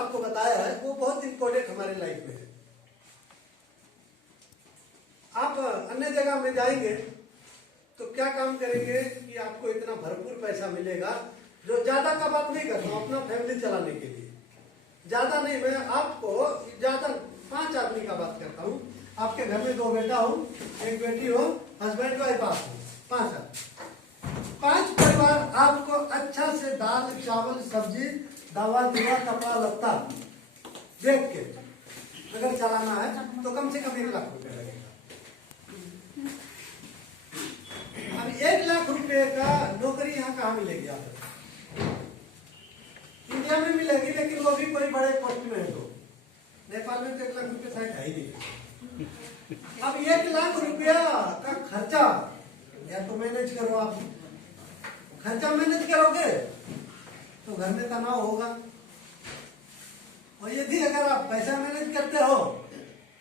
आपको बताया है वो बहुत इंपॉर्टेंट हमारे लाइफ में है। आप अन्य जगह में जाएंगे तो क्या काम करेंगे कि आपको इतना भरपूर पैसा मिलेगा, जो ज्यादा का बात नहीं करता हूँ, अपना फैमिली चलाने के लिए ज्यादा नहीं, मैं आपको ज्यादा 5 आदमी का बात करता हूँ। आपके घर में 2 बेटा हो, 1 बेटी हो, हस्बैंड वाइफ आप हो, 5 आदमी, 5 परिवार आपको अच्छा से दाल चावल सब्जी दवा दवा कपड़ा लत्ता देख के अगर चलाना है तो कम से कम 1 लाख रुपए लगेगा। अब 1 लाख रुपए का नौकरी यहाँ कहाँ मिलेगी आपको? इंडिया में मिलेगी, लेकिन वो भी कोई बड़े पोस्ट में है। तो नेपाल में तो 1 लाख रुपए शायद है ही नहीं। अब 1 लाख रुपया का खर्चा या तो मैनेज करो, आप खर्चा मैनेज करोगे तो घर में तनाव होगा, और यदि अगर आप पैसा मैनेज करते हो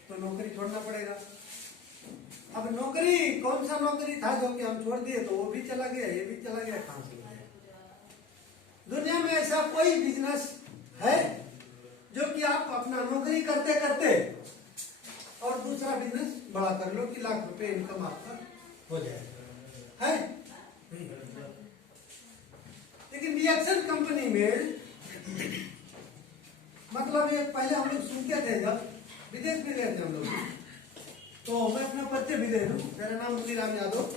तो नौकरी छोड़ना पड़ेगा। अब नौकरी कौन सा नौकरी था जो कि हम छोड़ दिए, तो वो भी चला गया, ये भी चला गया, कहां से गया? दुनिया में ऐसा कोई बिजनेस है जो कि आप अपना नौकरी करते करते और दूसरा बिजनेस बड़ा कर लो कि लाख रुपए इनकम आपका हो जाए, है? लेकिन रिएक्शन कंपनी में मतलब ये पहले हम लोग सुनते थे, जब विदेश में गए थे हम लोग, तो मैं अपना परिचय भी दे दूं। मेरा नाम मुनीराम यादव,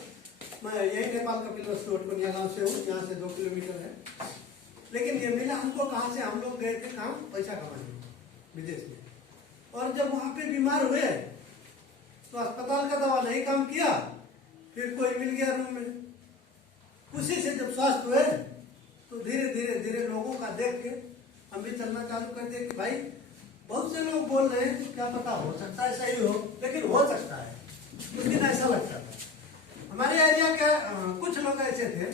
मैं यही नेपाल कपिलवस्तु ओटकोनिया गांव से हूँ, यहाँ से 2 किलोमीटर है। लेकिन ये मिला हमको कहाँ से, हम लोग गए थे काम पैसा कमाने विदेश में, और जब वहां पे बीमार हुए तो अस्पताल का दवा नहीं काम किया, फिर कोई मिल गया रूम में, उसी से जब स्वस्थ हुए तो धीरे धीरे धीरे लोगों का देख के हम भी चलना चालू कर दिए कि भाई बहुत से लोग बोल रहे हैं तो क्या पता, हो सकता है सही हो, लेकिन हो सकता है। उस दिन ऐसा लगता था। हमारे एरिया के कुछ लोग ऐसे थे,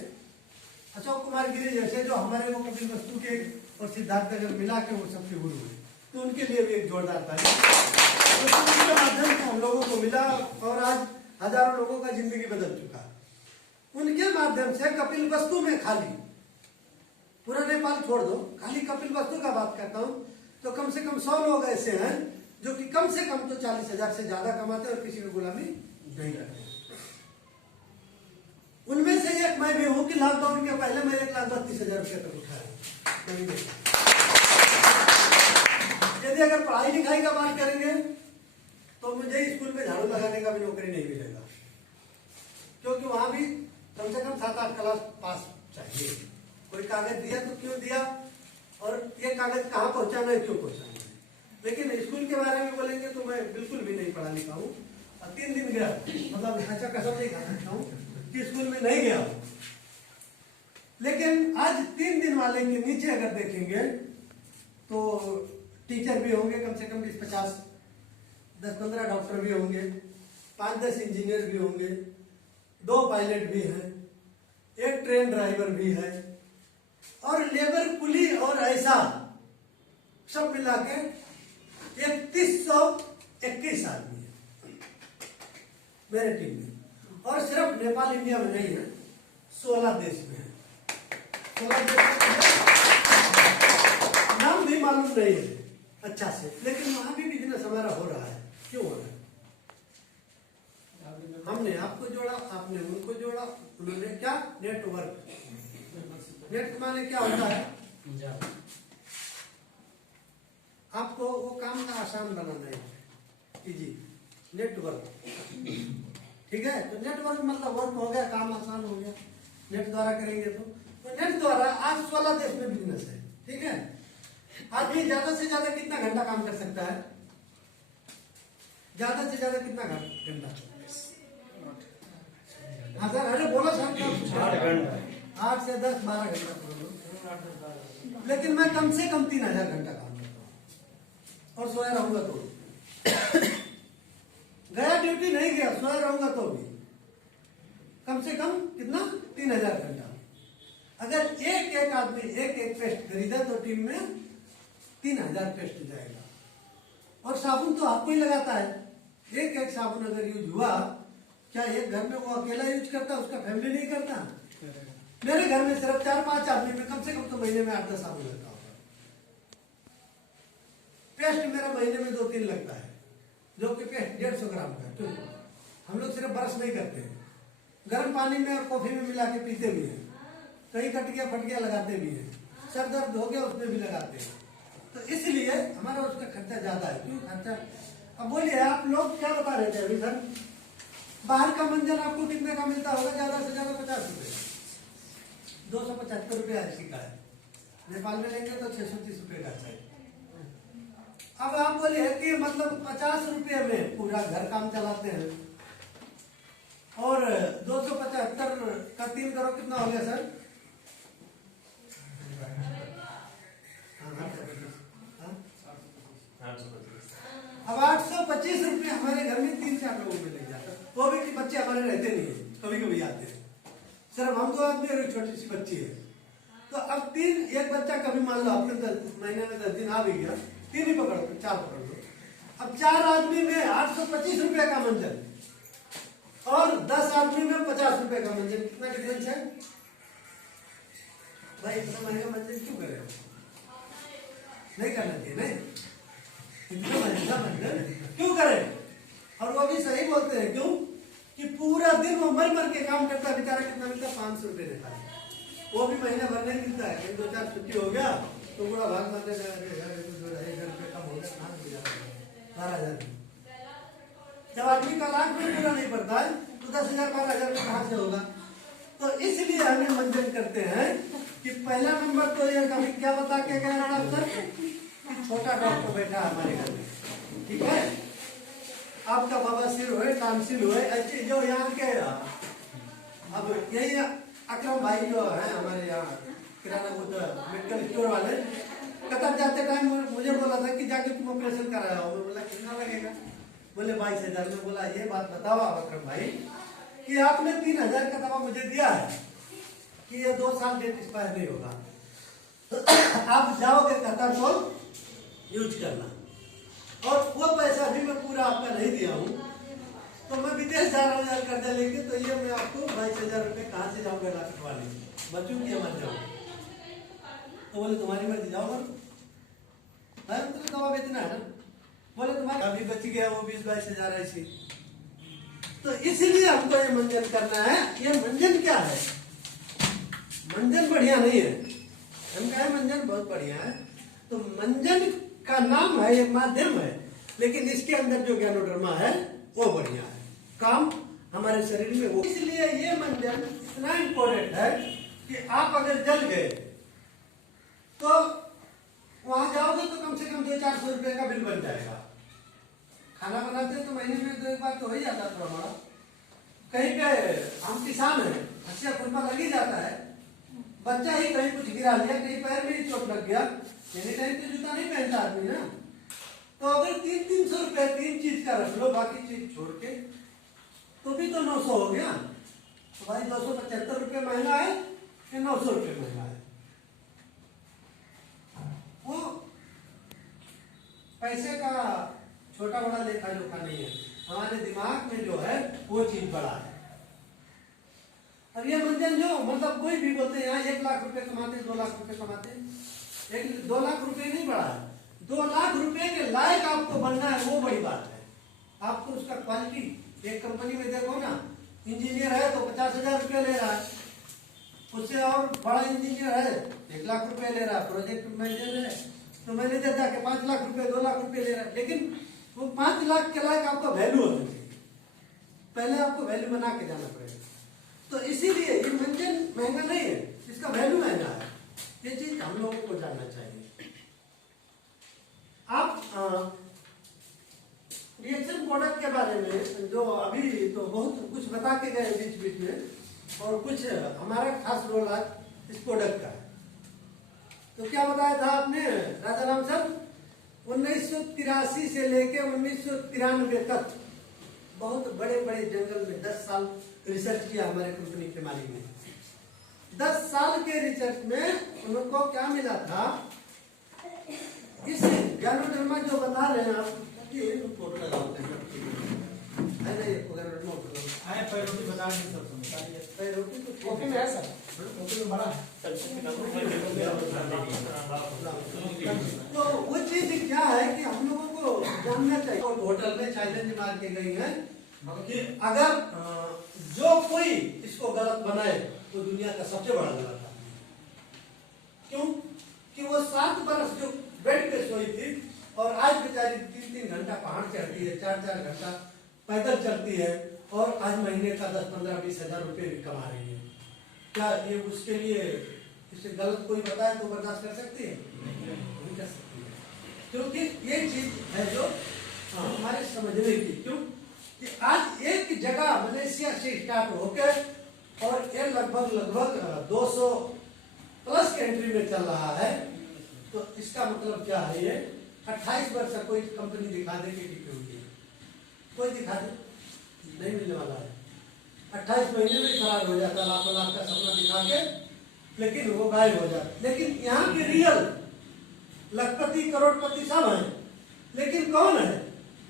अशोक कुमार गिरी जैसे, जो हमारे वो कपिलवस्तु के और सिद्धार्थनगर मिला के वो सबके गुरु हुए, तो उनके लिए भी एक जोरदार ताली। तो उनके माध्यम से हम लोगों को मिला और आज हजारों लोगों का जिंदगी बदल चुका। उनके माध्यम से कपिलवस्तु में खाली पूरा नेपाल छोड़ दो, खाली कपिलवस्तु का बात करता हूँ तो कम से कम 100 लोग ऐसे हैं जो कि कम से कम तो 40,000 से ज्यादा कमाते और किसी को गुलामी नहीं करते। उनमें से एक मैं भी हूं कि लॉकडाउन के पहले मैं 1,32,000 रुपये तक उठाया। यदि अगर पढ़ाई लिखाई का बात करेंगे तो मुझे स्कूल में झाड़ू लगाने का भी नौकरी नहीं मिलेगा, क्योंकि वहां भी कम से कम 7-8 क्लास पास चाहिए। कोई कागज दिया तो क्यों दिया, और ये कागज कहाँ पहुंचाना है, क्यों पहुंचाना है। लेकिन स्कूल के बारे में बोलेंगे तो मैं बिल्कुल भी नहीं पढ़ा लिखा हूँ, और 3 दिन गया, मतलब अच्छा कसम नहीं खा सकता हूँ कि स्कूल में नहीं गया हूँ। लेकिन आज 3 दिन वाले के नीचे अगर देखेंगे तो टीचर भी होंगे कम से कम 20-50, 10-15 डॉक्टर भी होंगे, 5-10 इंजीनियर भी होंगे, 2 पायलट भी हैं, 1 ट्रेन ड्राइवर भी है, और लेबर कुली और ऐसा सब मिला के 3121 आदमी है मेरे टीम में। और सिर्फ नेपाल इंडिया में नहीं है, 16 देश में है। 16 देश नाम भी मालूम नहीं है अच्छा से, लेकिन वहां भी बिजनेस हमारा हो रहा है। क्यों हो रहा है? हमने आपको जोड़ा, आपने उनको जोड़ा, उन्होंने क्या, नेटवर्क। नेट माने क्या होता है, आपको वो काम का आसान बनाना है, इजी नेटवर्क, ठीक है? तो नेटवर्क मतलब वर्क हो गया, काम आसान हो गया, नेट द्वारा करेंगे तो नेट द्वारा आज 16 देश में बिजनेस है, ठीक है? आदमी ज्यादा से ज्यादा कितना घंटा काम कर सकता है? ज्यादा से ज्यादा कितना घंटा? हाँ सर, अरे बोलो सर, 8 से 10-12 घंटा। लेकिन मैं कम से कम 3,000 घंटा काम करता हूँ, और सोया रहूंगा तो गया ड्यूटी नहीं गया, सोया रहूंगा तो भी कम से कम कितना, 3,000 घंटा। अगर एक आदमी एक पेस्ट खरीदा तो टीम में 3,000 पेस्ट जाएगा। और साबुन तो आपको ही लगाता है, एक साबुन अगर यूज हुआ, क्या एक घर में वो अकेला यूज करता, उसका फैमिली नहीं करता? मेरे घर में सिर्फ 4-5 आदमी में कम से कम तो महीने में 8-10 साबुन लगता होगा। पेस्ट मेरा महीने में 2-3 लगता है, जो कि पेस्ट 150 ग्राम का। क्यों? हम लोग सिर्फ ब्रश नहीं करते हैं, गर्म पानी में और कॉफी में मिला के पीते भी हैं, कहीं कट गया फट गया लगाते भी हैं, सर दर्द हो गया उसमें भी लगाते हैं। तो इसलिए हमारा उसका खर्चा ज्यादा है। क्यों खर्चा? अब बोलिए आप लोग क्या बता रहे थे अभी सर, बाहर का मंजन आपको कितने का मिलता होगा? ज्यादा से ज्यादा 50 रुपए, 275 रुपया इसी का है। नेपाल में लेंगे तो 630 रुपये का चाहिए। अब आप बोलिए कि मतलब 50 रुपये में पूरा घर काम चलाते हैं, और 275 का 3 करो कितना हो गया सर? अब 825 रुपये हमारे घर में 3-4 लोगों में लग जाता है, वो भी कि बच्चे हमारे रहते नहीं है, कभी कभी आते हैं, सिर्फ हम 2 आदमी और एक छोटी सी बच्ची है। तो अब एक बच्चा कभी मान लो आपने 10 महीने में 10 दिन आ भी गया, 3 ही पकड़ लो, 4 पकड़ लो। अब 4 आदमी में 825 रुपये का मंजन और 10 आदमी में 50 रुपये का मंजन, कितना डिफरेंस है भाई? इतना महंगा मंजन क्यों करे? नहीं करना चाहिए, नहीं, इतना महंगा मंजन क्यों करे? और वो भी सही बोलते हैं, क्यों कि पूरा दिन वो मर मर के काम करता, बेचारा कितना मिलता? 500 रुपये देता है, वो भी महीना भर नहीं मिलता है। कहीं 2-4 छुट्टी हो गया तो पूरा भाग मारने घर पे कम हो गया, कहाँ से मिला 12,000। जब आदमी का लाख में पूरा नहीं पड़ता है तो 10,000-12,000 में कहाँ से होगा? तो इसलिए हमें मंजन करते हैं कि पहला नंबर तो ये कभी क्या बता के गया डॉक्टर कि छोटा डॉक्टर बैठा हमारे घर में, ठीक है, आपका बवासीर हो, टांसिल हो, ऐसे जो यहाँ के अब यही अकरम भाई जो है हमारे यहाँ किराना मेडिकल स्टोर वाले, कतर जाते टाइम मुझे बोला था कि जाके तुम ऑपरेशन कराया हो। मैं बोला कितना लगेगा? बोले 22,000 में। बोला ये बात बताओ अकरम भाई कि आपने 3,000 का दवा मुझे दिया है कि ये 2 साल डेट एक्सपायर नहीं होगा, तो आप जाओगे कतर तो यूज करना, और वो पैसा भी मैं पूरा आपका नहीं दिया हूँ, तो मैं विदेश जा रहा हूँ यार कर्जा लेके, तो ये मैं आपको 22,000 रुपये कहाँ से जाऊँगा डॉक्टर वाले, बचूँ कि मर जाऊँ? तो बोले तुम्हारी मर्जी, जाओ भाई, तो दवा बेचना है ना। बोले तुम्हारा अभी बच गया वो 20-22,000 ऐसी। तो इसलिए हमको ये मंजन करना है। ये मंजन क्या है? मंजन बढ़िया नहीं है, हम कहें मंजन बहुत बढ़िया है, तो मंजन का नाम है, एक माध्यम है, लेकिन इसके अंदर जो ज्ञानोडर्मा है वो बढ़िया है, काम हमारे शरीर में वो। इसलिए ये मंजन इतना इंपॉर्टेंट है कि आप अगर जल गए तो वहां जाओगे तो कम से कम 200-400 रुपए का बिल बन जाएगा। खाना बनाते तो महीने में 2 बार तो हो ही जाता है थोड़ा बड़ा। कहीं पे हम किसान हैं, अच्छा खुरपा लग ही जाता है, बच्चा ही कहीं कुछ गिरा लिया, कहीं पैर में ही चोट लग गया, यानी कहीं तो जूता नहीं पहनता आदमी ना, तो अगर 300-300 रुपए 3 चीज का रख लो, बाकी चीज छोड़ के, तो भी तो 900 हो गया। तो भाई 275 रुपये महंगा है कि 900 रुपये महंगा है? वो पैसे का छोटा बड़ा लेखा जोखा नहीं है, हमारे दिमाग में जो है वो चीज बड़ा है। और ये मंजन जो मतलब कोई भी बोलते हैं यहाँ 1 लाख रुपए कमाते, 2 लाख रुपए कमाते, 2 लाख रुपए नहीं बढ़ा है, 2 लाख रुपए के लायक आपको बनना है, वो बड़ी बात है। आपको उसका क्वालिटी, एक कंपनी में देखो ना, इंजीनियर है तो 50,000 रुपये ले रहा है, उससे और बड़ा इंजीनियर है 1 लाख रुपए ले रहा है, प्रोजेक्ट मैनेजर है तो मैनेजर जाके 5 लाख रुपए 2 लाख रुपए ले रहा है, लेकिन वो 5 लाख के लायक आपको वैल्यू होनी चाहिए, पहले आपको वैल्यू बना के जाना पड़ेगा। तो इसीलिए ये मंजन महंगा नहीं है, इसका वैल्यू महंगा है, ये चीज हम लोगों को जानना चाहिए। आप रिएक्शन प्रोडक्ट के बारे में जो अभी तो बहुत कुछ बता के गए बीच बीच में, और कुछ हमारा खास रोल आज इस प्रोडक्ट का है। तो क्या बताया था आपने राजा राम सर? 1983 से लेके 1993 तक बहुत बड़े बड़े जंगल में 10 साल रिसर्च किया हमारे कंपनी के मालिक ने। 10 साल के रिसर्च में उनको क्या मिला था? इस ज्ञानोडर्मा जो बता रहे हैं आप, फोटो लगाते हैं है ना, ये पैरोटी बता नहीं सकते, पैरोटी तो कॉफी में है सर, कॉफी में बड़ा है। तो वो चीज क्या है कि हमने चैलेंज मार के गई हैं कि अगर जो कोई इसको गलत बनाए तो दुनिया का सबसे बड़ा गलत आदमी। क्यों कि वो 7 बरस जो बेड पे सोई थी और आज बेचारी 3-3 घंटा पहाड़ चढ़ती है, 4-4 घंटा पैदल चलती है और आज महीने का 10-15-20 हजार रुपये भी कमा रही है। क्या ये उसके लिए इसे गलत कोई बताए तो बर्दाश्त कर सकती है? नहीं कर सकती है, क्योंकि ये चीज है जो हमारे समझने की। क्यों कि आज एक जगह मलेशिया से स्टार्ट होकर और ये लगभग 200 प्लस कंट्री में चल रहा है, तो इसका मतलब क्या है? ये 28 वर्ष का कोई कंपनी दिखा दे कि टिकी हुई है, कोई दिखा दे, नहीं मिलने वाला है। 28 महीने में खराब हो जाता है, लाखों लाख का सपना दिखा के, लेकिन वो गायब हो जाता। लेकिन यहाँ के रियल लखपति करोड़पति सब हैं, लेकिन कौन है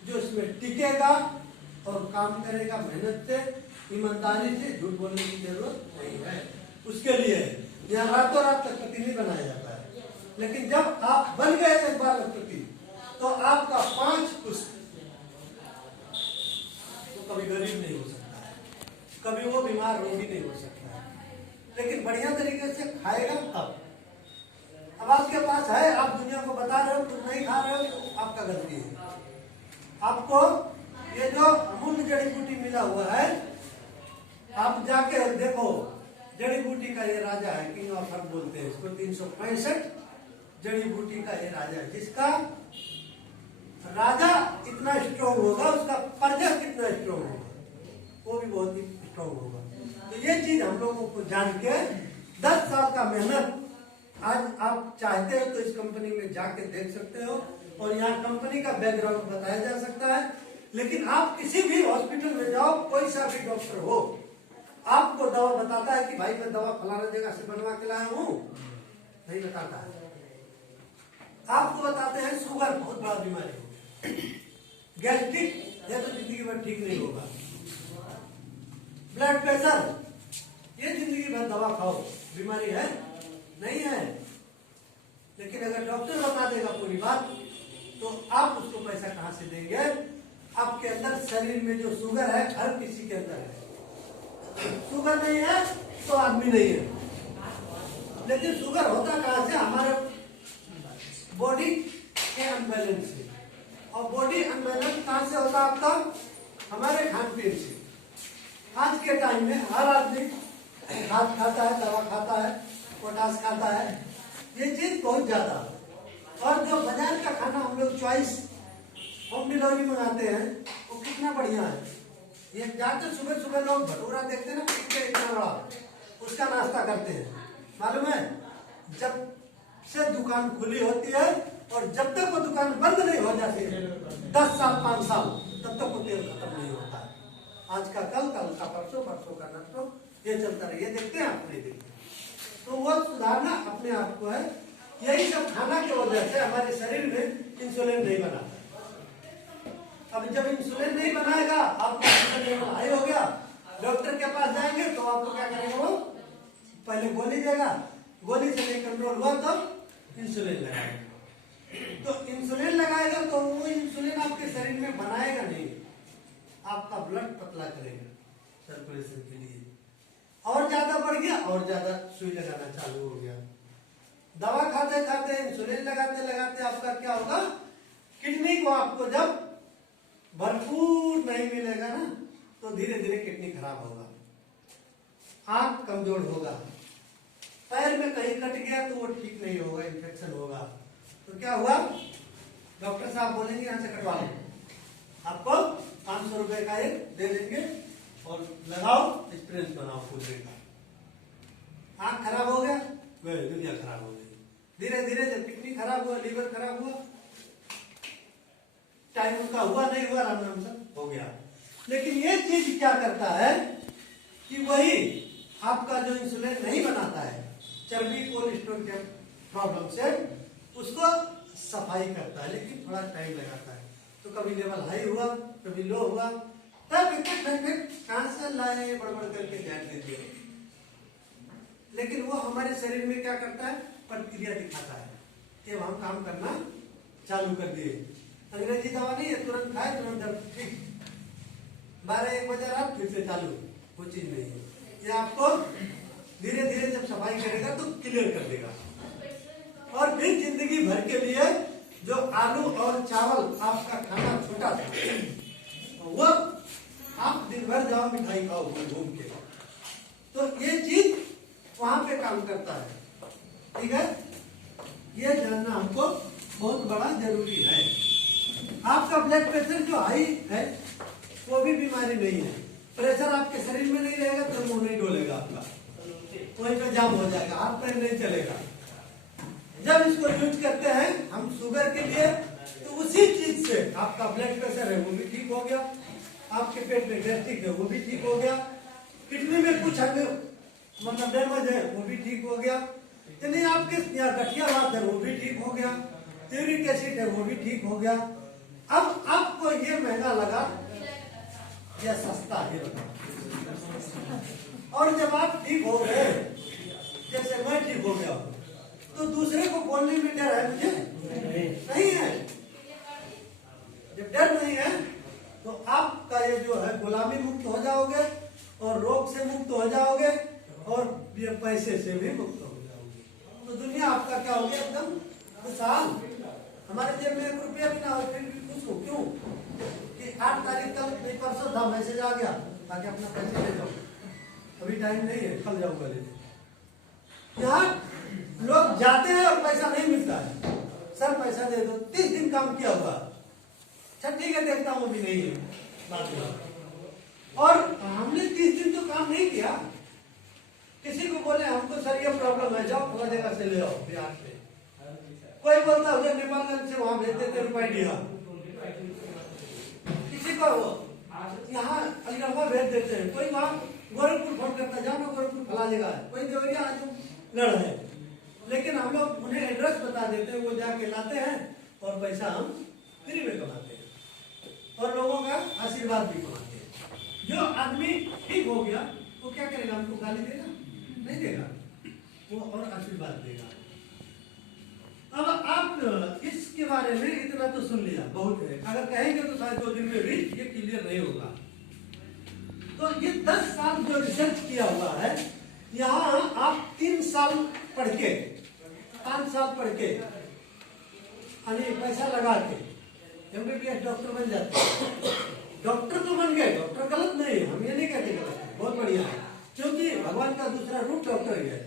जो इसमें टिकेगा और काम करेगा मेहनत से, ईमानदारी से? झूठ बोलने की जरूरत नहीं है उसके लिए। यहाँ रातों रात लखपति नहीं बनाया जाता है, लेकिन जब आप बन गए एक बार लखपति तो आपका 5 पुष्प तो कभी गरीब नहीं हो सकता है, कभी वो बीमार रोगी नहीं हो सकता है, लेकिन बढ़िया तरीके से खाएगा तब। अब आपके पास है, आप दुनिया को बता रहे हो, तुम नहीं खा रहे हो तो आपका गलती है। आपको ये जो अमूल्य जड़ी बूटी मिला हुआ है, आप जाके देखो, जड़ी बूटी का ये राजा है, किंग ऑफ हर्ब बोलते हैं इसको। 365 जड़ी बूटी का ये राजा है, जिसका राजा इतना स्ट्रॉन्ग होगा, उसका प्रजा कितना स्ट्रॉन्ग होगा, वो भी बहुत ही स्ट्रॉन्ग होगा। तो ये चीज हम लोगों को जान के 10 साल का मेहनत, आज आप चाहते हो तो इस कंपनी में जाके देख सकते हो और यहाँ कंपनी का बैकग्राउंड बताया जा सकता है। लेकिन आप किसी भी हॉस्पिटल में जाओ, कोई सा भी डॉक्टर हो, आपको दवा बताता है कि भाई मैं दवा फलाना जगह से बनवा के लाया हूँ? नहीं बताता है। आपको बताते हैं शुगर बहुत बड़ा बीमारी है, गैस्ट्रिक ये तो जिंदगी भर ठीक नहीं होगा, ब्लड प्रेशर ये जिंदगी भर दवा खाओ, बीमारी है नहीं है। लेकिन अगर डॉक्टर बता देगा पूरी बात तो आप उसको पैसा कहां से देंगे? आपके अंदर शरीर में जो शुगर है, हर किसी के अंदर है। शुगर नहीं है तो आदमी नहीं है, लेकिन शुगर होता कहां से? हमारे बॉडी के अनबैलेंस से। और बॉडी अनबैलेंस कहां से होता है आपका? हमारे खान पीन से। आज के टाइम में हर आदमी खाद खाता है, दवा खाता है, पोटास खाता है, ये चीज बहुत ज्यादा। और जो बाजार का खाना हम लोग चॉइस होम डिलीवरी मंगाते हैं, वो कितना बढ़िया है। ये जाकर सुबह सुबह लोग भटूरा देखते हैं ना, इतना बड़ा, उसका नाश्ता करते हैं। मालूम है, जब से दुकान खुली होती है और जब तक वो दुकान बंद नहीं हो जाती है, 10 साल 5 साल, तब तक वो तेल खत्म नहीं होता है। आज का कल, कल का परसों, परसों का नरसों, ये चलता रहे। ये देखते हैं आप? नहीं देखते। तो वो सुधारना अपने आप को है। यही सब खाना की वजह से हमारे शरीर में इंसुलिन नहीं बनाता। अब जब इंसुलिन नहीं बनाएगा, आपको इंसुलिन हाई हो गया, डॉक्टर के पास जाएंगे तो आपको क्या करेंगे? वो पहले गोली देगा, गोली से नहीं कंट्रोल हुआ तो इंसुलिन लगाएगा। तो इंसुलिन लगाएगा तो वो इंसुलिन आपके शरीर में बनाएगा नहीं, आपका ब्लड पतला करेगा सर्कुलेशन के लिए। और ज्यादा बढ़ गया और ज्यादा सुई लगाना चालू हो गया। दवा खाते खाते, इंसुलिन लगाते लगाते आपका क्या होगा? किडनी को आपको जब भरपूर नहीं मिलेगा ना, तो धीरे धीरे किडनी खराब होगा, आंख कमजोर होगा, पैर में कहीं कट गया तो वो ठीक नहीं होगा, इन्फेक्शन होगा। तो क्या हुआ? डॉक्टर साहब बोलेंगे यहाँ से कटवा लो, आपको 500 रुपए का एक दे देंगे और लगाओ, एक्सपीरियंस बनाओ पूरे का। आंख खराब हो गया, दुनिया खराब हो गई। धीरे धीरे जब किडनी खराब हुआ, लीवर खराब हुआ, टाइम उनका हुआ नहीं हुआ, राम राम सब हो गया। लेकिन ये चीज क्या करता है कि वही आपका जो इंसुलिन नहीं बनाता है, चर्बी कोलेस्ट्रॉल के प्रॉब्लम से, उसको सफाई करता है, लेकिन थोड़ा टाइम लगाता है। तो कभी लेवल हाई हुआ, कभी लो हुआ, तब कहां से लाए बड़बड़ करके ध्यान देते हैं। लेकिन वो हमारे शरीर में क्या करता है? प्रतिक्रिया दिखाता है कि हम काम करना चालू कर दिए। अंग्रेजी दवा नहीं है, तुरंत खाए तुरंत दर्द ठीक। 12-1 बजे रात फिर से चालू, वो चीज नहीं है। ये आपको धीरे धीरे जब सफाई करेगा तो क्लियर कर देगा। और फिर जिंदगी भर के लिए जो आलू और चावल आपका खाना छोटा था, वो आप दिन भर जाओ मिठाई खाओ घूम के, तो ये चीज वहां पे काम करता है। ठीक है, ये जानना हमको बहुत बड़ा जरूरी है। आपका ब्लड प्रेशर जो हाई है वो भी बीमारी नहीं है। प्रेशर आपके शरीर में नहीं रहेगा तो मुंह नहीं डोलेगा, आपका वहीं पे जाम हो जाएगा, हाथ पैर नहीं चलेगा। जब इसको यूज करते हैं हम शुगर के लिए, तो उसी चीज से आपका ब्लड प्रेशर है वो भी ठीक हो गया, आपके पेट में गैस्ट्रिक है वो भी ठीक हो गया, किडनी में कुछ मतलब डैमेज है वो भी ठीक हो गया, यानी आपके यहाँ गठिया बात है वो भी ठीक हो गया, यूरिक एसिड है वो भी ठीक हो गया। अब आपको ये महंगा लगा या सस्ता है लगा, और जब आप ठीक हो गए, जैसे मैं ठीक हो गया तो दूसरे को बोलने में डर है मुझे नहीं है। जब डर नहीं है तो आपका ये जो है गुलामी मुक्त हो जाओगे, और रोग से मुक्त हो जाओगे, और ये पैसे से भी मुक्त हो जाओगे। तो दुनिया आपका क्या हो गया एकदम खुशहाल। हमारे जेब में 1 रुपया भी ना हो फिर भी खुश हो, क्यों कि 8 तारीख कल नहीं परसों था मैसेज आ गया ताकि अपना पैसे ले जाओ, अभी टाइम नहीं है कल जाऊंगा लेने। यहाँ लोग जाते हैं और पैसा नहीं मिलता है, सर पैसा दे दो, 30 दिन काम किया हुआ, अच्छा ठीक है देखता हूँ अभी नहीं है बात में। और हमने 30 दिन तो काम नहीं किया, किसी को बोले हमको सर ये प्रॉब्लम है, जाओ फला जगह से ले आओ बिहार से, कोई बोलता उधर नेपालगंज से वहां भेज देते रुपये दिया, किसी को यहाँ अलीगढ़ भेज देते हैं, कोई वहां गोरखपुर फोन करता जाओ ना गोरखपुर फला जगह है, कोई देवरिया गढ़ है, लेकिन हम लोग उन्हें एड्रेस बता देते हैं, वो जाके लाते हैं और पैसा हम फ्री में कमाते हैं और लोगों का आशीर्वाद भी कमाते हैं। जो आदमी ठीक हो गया वो क्या करेगा, हमको गाली देगा नहीं देगा, वो और आशीर्वाद देगा। अब आप इसके बारे में इतना तो सुन लिया, बहुत है, अगर कहेंगे तो शायद 2 दिन में भी ये क्लियर नहीं होगा। तो ये 10 साल जो रिसर्च किया हुआ है, यहाँ आप 3 साल पढ़ के 5 साल पढ़ के यानी पैसा लगा के MBBS डॉक्टर बन जाते हैं। डॉक्टर तो बन गए, डॉक्टर गलत नहीं है, हम ये नहीं कहते गलत है, बहुत बढ़िया है, क्योंकि भगवान का दूसरा रूप डॉक्टर ही है,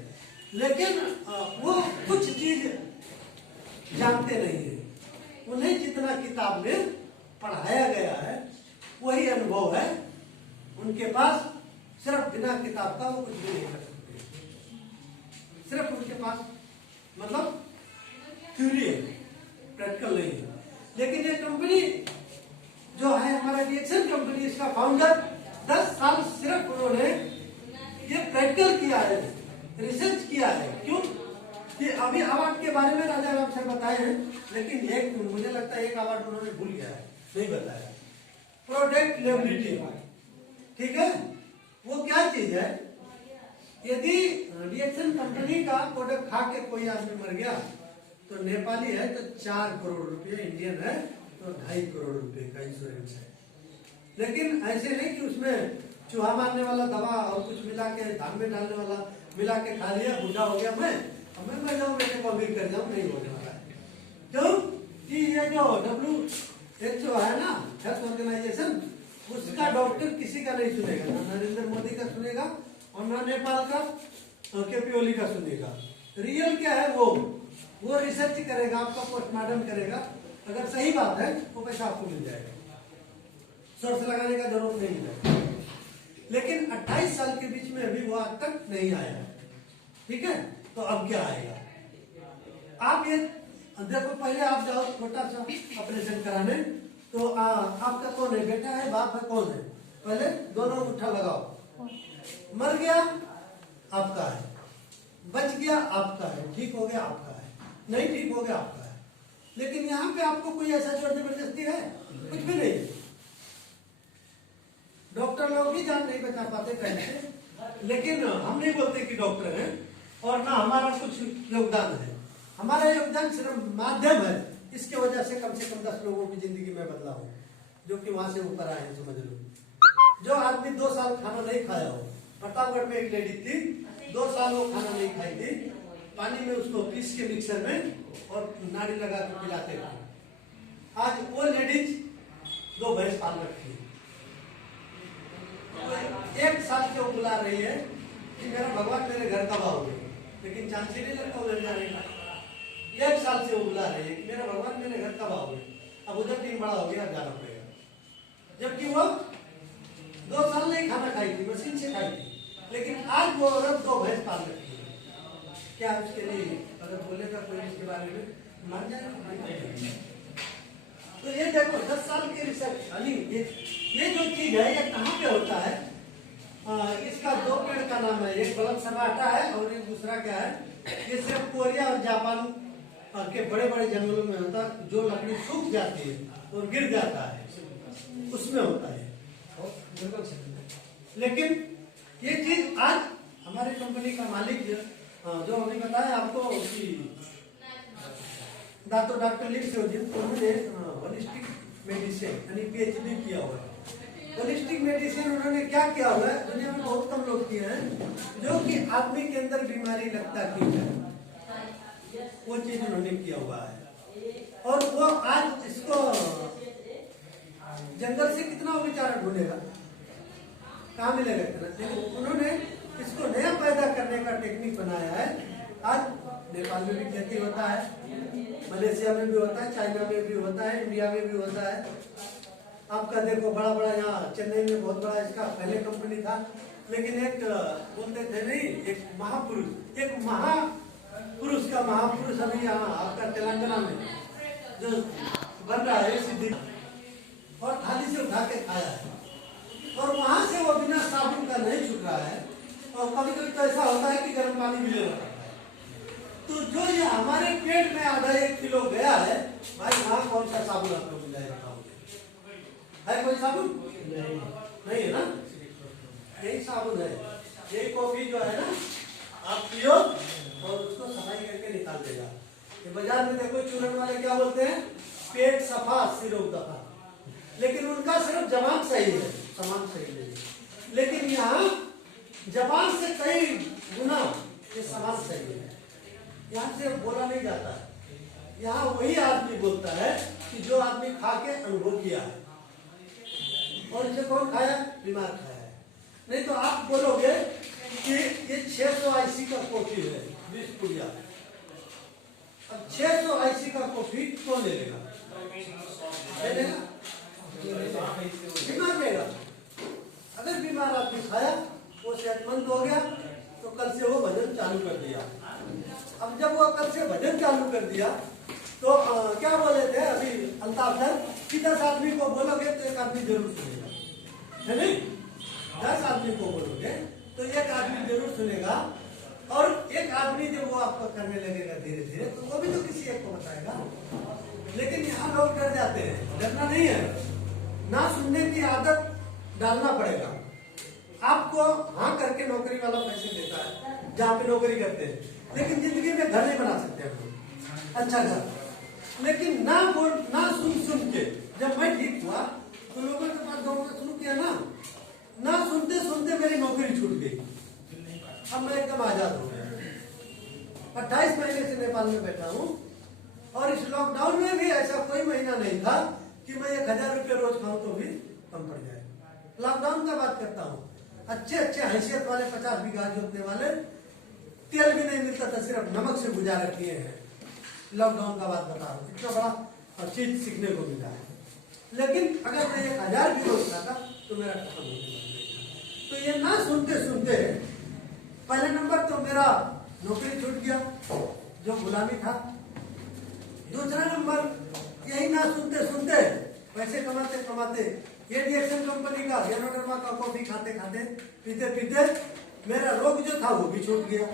लेकिन वो कुछ चीज जानते नहीं है। उन्हें जितना किताब में पढ़ाया गया है वही अनुभव है उनके पास, सिर्फ बिना किताब का वो कुछ भी नहीं कर सकते, सिर्फ उनके पास मतलब थ्योरी है, प्रैक्टिकल नहीं है। लेकिन ये कंपनी जो है हमारा रिएक्शन कंपनी, इसका फाउंडर 10 साल सिर्फ उन्होंने ये प्रैक्टिकल किया है, रिसर्च किया है। क्यों कि अभी अवार्ड के बारे में राजा राम सर बताए हैं, लेकिन एक मुझे लगता है एक अवार्ड उन्होंने भूल गया है, नहीं बताया, प्रोडक्ट लेबिलिटी, ठीक है, वो क्या चीज है, यदि रिएक्शन कंपनी का प्रोडक्ट खा के कोई आदमी मर गया तो नेपाली है तो 4 करोड़ रुपए, इंडियन है तो 2.5 करोड़ रुपए का इंश्योरेंस है। लेकिन ऐसे नहीं कि उसमें चूहा मारने वाला दवा और कुछ मिला के धान में डालने वाला मिला के खा लिया, बूढ़ा हो गया मैं मर जाऊँ, बेटे को अमीर कर जाऊँ, नहीं होने वाला है। क्यों कि ये जो WHO है ना, हेल्थ ऑर्गेनाइजेशन, उसका डॉक्टर किसी का नहीं सुनेगा, ना नरेंद्र मोदी का सुनेगा और ना नेपाल का KP ओली का सुनेगा। रियल क्या है वो रिसर्च करेगा, आपका पोस्टमार्टम करेगा, अगर सही बात है तो पैसा आपको मिल जाएगा, सोर्स लगाने का जरूरत नहीं है। लेकिन 28 साल के बीच में अभी वो आज तक नहीं आया, ठीक है, तो अब क्या आएगा। आप ये देखो, पहले आप जाओ छोटा सा ऑपरेशन कराने, तो आपका कौन है, बेटा है बाप है कौन है, पहले दोनों अंगूठा लगाओ, मर गया आपका है, बच गया आपका है, ठीक हो गया आपका है, नहीं ठीक हो गया आपका है। लेकिन यहाँ पे आपको कोई ऐसा जोर जबरदस्ती है, कुछ भी नहीं। डॉक्टर लोग भी जान नहीं बचा पाते टाइम से, लेकिन हम नहीं बोलते कि डॉक्टर हैं और ना हमारा कुछ योगदान है, हमारा योगदान सिर्फ माध्यम है इसके वजह से कम 10 लोगों की जिंदगी में बदला हो, जो कि वहां से ऊपर आए हैं, समझ लो। जो आदमी 2 साल खाना नहीं खाया हो, प्रतापगढ़ में एक लेडी थी, 2 साल वो खाना नहीं खाई थी, पानी में उसको पीस के मिक्सर में और नाड़ी लगा के पिलाते थे। आज वो लेडीज 2 भैंस पाल रखी है। तो 1 साल से वो बुला रही है कि मेरा भगवान मेरे घर कब आओगे, लेकिन चांस ही नहीं लगता उधर जाने का। 1 साल से वो बुला रही है कि मेरा भगवान मेरे घर कब आओगे। अब उधर दिन बड़ा हो गया, जाना पड़ेगा। जबकि वो 2 साल नहीं खाना खाई थी, मशीन से खाई थी, लेकिन आज वो औरत 2 भैंस पाल रखी है। क्या उसके लिए अगर बोलेगा कोई इसके बारे में, मान जाएगा। तो ये देखो 10 साल के रिसर्च, ये जो चीज है ये कहाँ पे होता है? इसका 2 पेड़ का नाम है, एक बलम सन्नाटा है और एक दूसरा क्या है, ये सिर्फ कोरिया और जापान के बड़े बड़े जंगलों में होता है। जो लकड़ी सूख जाती है और गिर जाता है उसमें होता है। लेकिन ये चीज आज हमारी कंपनी का मालिक जो अभी बताया आपको कि डॉक्टर लिख से उन्होंने होलिस्टिक मेडिसिन यानी PhD किया हुआ है। होलिस्टिक मेडिसिन उन्होंने क्या किया हुआ है, दुनिया में बहुत कम लोग किए हैं, जो कि आदमी के अंदर बीमारी लगता क्यों है, वो चीज उन्होंने किया हुआ है। और वो आज इसको जंगल से कितना बेचारा ढूंढेगा, कहाँ मिलेगा इतना। लेकिन उन्होंने इसको नया पैदा करने का टेक्निक बनाया है। आज नेपाल में भी खेती होता है, मलेशिया में भी होता है, चाइना में भी होता है, इंडिया में भी होता है। आपका देखो बड़ा बड़ा यहाँ चेन्नई में बहुत बड़ा इसका पहले कंपनी था, लेकिन एक बोलते थे नहीं, एक महापुरुष का महापुरुष अभी यहाँ आपका तेलंगाना में जो बन रहा है सिद्धि, और थाली से उठा के खाया है, और वहां से वो बिना साबुन का नहीं छूट रहा है। और कभी कभी तो ऐसा होता है कि गर्म पानी भी लेना पड़ता है। तो जो ये हमारे पेट में आधा 1 किलो गया है, भाई वहां कौन सा साबुन आपको मिल जाएगा? है कोई साबुन? नहीं है ना, यही साबुन है। यही कॉफी जो है ना, आप पियो और उसको सफाई करके निकाल देगा। ये बाजार में देखो चूरन वाले क्या बोलते हैं, पेट सफा सिरों दफा, लेकिन उनका सिर्फ जबान सही है, सामान सही नहीं है। लेकिन यहाँ जबान से कई गुना ये सामान सही है, यहाँ से बोला नहीं जाता है। यहाँ वही आदमी बोलता है कि जो आदमी खा के अनुभव किया है। और इसे कौन खाया? बीमार खाया है। नहीं तो आप बोलोगे कि ये 600 IC का कॉफी है 20 पुड़िया, अब 600 IC का कॉफी कौन ले लेगा? बीमार रहेगा। अगर बीमार आदमी खाया, वो सेहतमंद हो गया, तो कल से वो भजन चालू कर दिया। अब जब वो कल से भजन चालू कर दिया, तो क्या बोले थे अभी अल्ताफ सर कि 10 आदमी को बोलोगे तो 1 आदमी जरूर सुनेगा, है नहीं? 10 आदमी को बोलोगे तो 1 आदमी जरूर सुनेगा, और 1 आदमी जब वो आपको करने लगेगा धीरे धीरे, तो वो भी तो किसी एक को बताएगा। लेकिन यहाँ लोग डर जाते हैं। डरना नहीं है, ना सुनने की आदत डालना पड़ेगा। आपको हाँ करके नौकरी वाला पैसे देता है जहाँ पे नौकरी करते हैं, लेकिन जिंदगी में घर नहीं बना सकते हम अच्छा घर। लेकिन ना सुन के जब मैं ठीक हुआ तो लोगों के पास दौड़ना शुरू किया ना सुनते सुनते मेरी नौकरी छूट गई। अब मैं एकदम आजाद हो गया। 28 महीने से नेपाल में बैठा हूँ, और इस लॉकडाउन में भी ऐसा कोई महीना नहीं था कि मैं 1000 रुपये रोज खाऊं तो भी कम पड़ जाए। लॉकडाउन का बात करता हूँ, अच्छे हैसियत वाले 50 बीघा जोतने वाले तेल भी नहीं मिलता था, सिर्फ नमक से गुजारा किए हैं। लॉकडाउन का बात बता रहा हूँ, इतना बड़ा चीज सीखने को मिला है। लेकिन अगर मैं 1000 भी रोज खाता तो मेरा खत्म हो गया। तो ये ना सुनते सुनते पहले नंबर तो मेरा नौकरी छूट गया जो गुलामी था। दूसरा नंबर यही ना सुनते सुनते पैसे कमाते कमाते ये रिएक्शन कंपनी का गैनोडर्मा का कॉफी खाते खाते पीते पीते मेरा रोग जो था वो भी छूट गया।